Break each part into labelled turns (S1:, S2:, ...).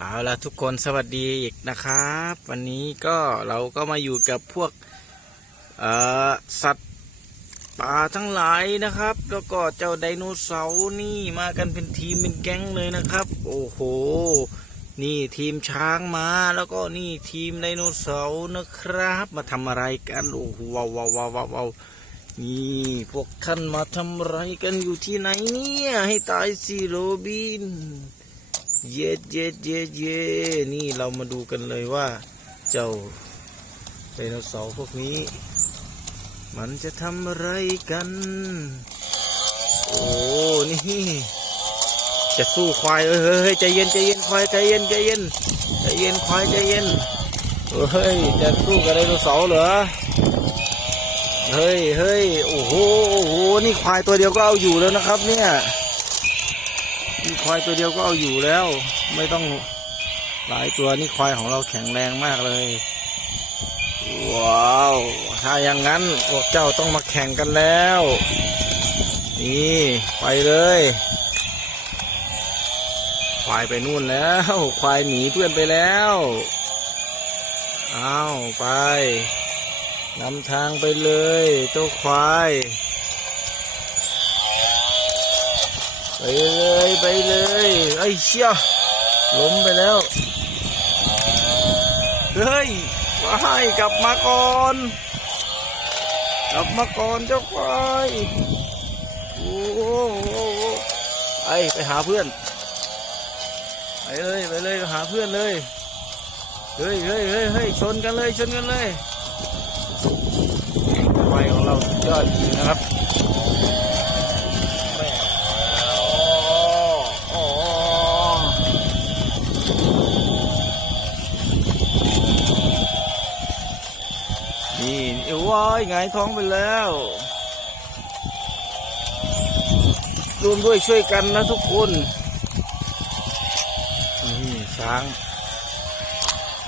S1: เอาละทุกคนสวัสดีอีกนะครับ วันนี้ก็เราก็มาอยู่กับพวกสัตว์ป่าทั้งหลายนะครับ แล้วก็เจ้าไดโนเสาร์นี่มากันเป็นทีมเป็นแก๊งเลยนะครับ โอ้โห นี่ทีมช้างมา แล้วก็นี่ทีมไดโนเสาร์นะครับ มาทำอะไรกันโอ้โหว้าวว้าวว้าวว้าวาวนี่พวกท่านมาทำอะไรกันอยู่ที่ไหนเนี่ยให้ตายสิโรบิน เย็ดเย็ดเย็ดเย็ดนี่เรามาดูกันเลยว่า เจ้าไดโนเสาร์พวกนี้ มันจะทำอะไรกัน โอ้นี่ จะสู้ควายเอ้ยเฮ้ยเฮ้ยใจเย็นใจเย็นควายใจเย็นใจเย็นใจเย็นควายใจเย็นเฮ้ยจะสู้กับไดโนเสาร์เหรอเฮ้ยเฮ้ยโอ้โหโอ้โหนี่ควายตัวเดียวก็เอาอยู่แล้วนะครับเนี่ย นี่ควายตัวเดียวก็เอาอยู่แล้ว ไม่ต้องหลายตัวนี่ควายของเราแข็งแรงมากเลย ว้าว ถ้าอย่างนั้นพวกเจ้าต้องมาแข่งกันแล้ว นี่ไปเลย ควายไปนู่นแล้ว ควายหนีเพื่อนไปแล้วเอาวไปนำทางไปเลยเจ้าควาย ไปเลยไปเลยไอ้เชี่ยล้มไปแล้ว เฮ้ยมาให้กลับมาก่อน กลับมาก่อนเจ้าควายโอ้โหไปไปหาเพื่อน ไปเลยไปเลยหาเพื่อนเลยเฮ้ยเฮ้ยเฮ้ยเฮ้ยชนกันเลยชนกันเลยไฟของเราสุดยอดจริงนะครับ นี่เอ้ยว้ายหงท้องไปแล้วรวมด้วยช่วยกันนะทุกคนนี่ช้าง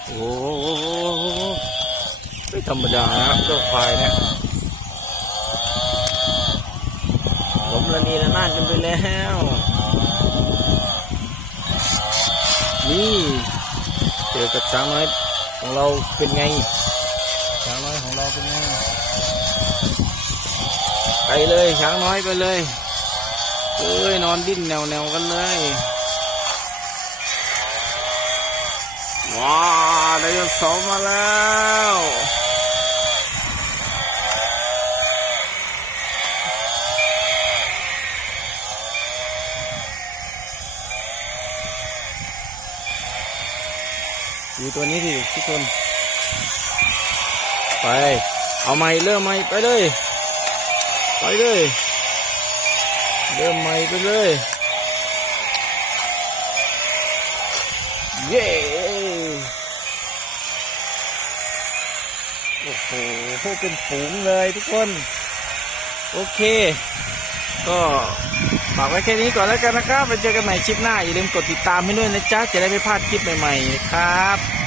S1: โอ้โหไม่ธรรมดานะครับเจ้าควายเนี่ยผมละนีละนาดกันไปแล้ว นี่เจอกับช้างน้อยของเราเป็นไง ช้างน้อยของเราเป็นไงไปเลยช้างน้อยไปเลยเอ้ยนอนดิ้นแนวแนวกันเลยว้าไดโนเสาร์มาแล้วดูตัวนี้สิทุกคน ไป เอาใหม่เริ่มใหม่ไปเลย ไปเลย เริ่มใหม่ไปเลย เย้โอ้โหเป็นฝูงเลยทุกคน โอเค ก็ฝากไว้แค่นี้ก่อนแล้วกันนะครับไปเจอกันใหม่คลิปหน้า อย่าลืมกดติดตามให้ด้วยนะจ๊ะ จะได้ไม่พลาดคลิปใหม่ๆครับ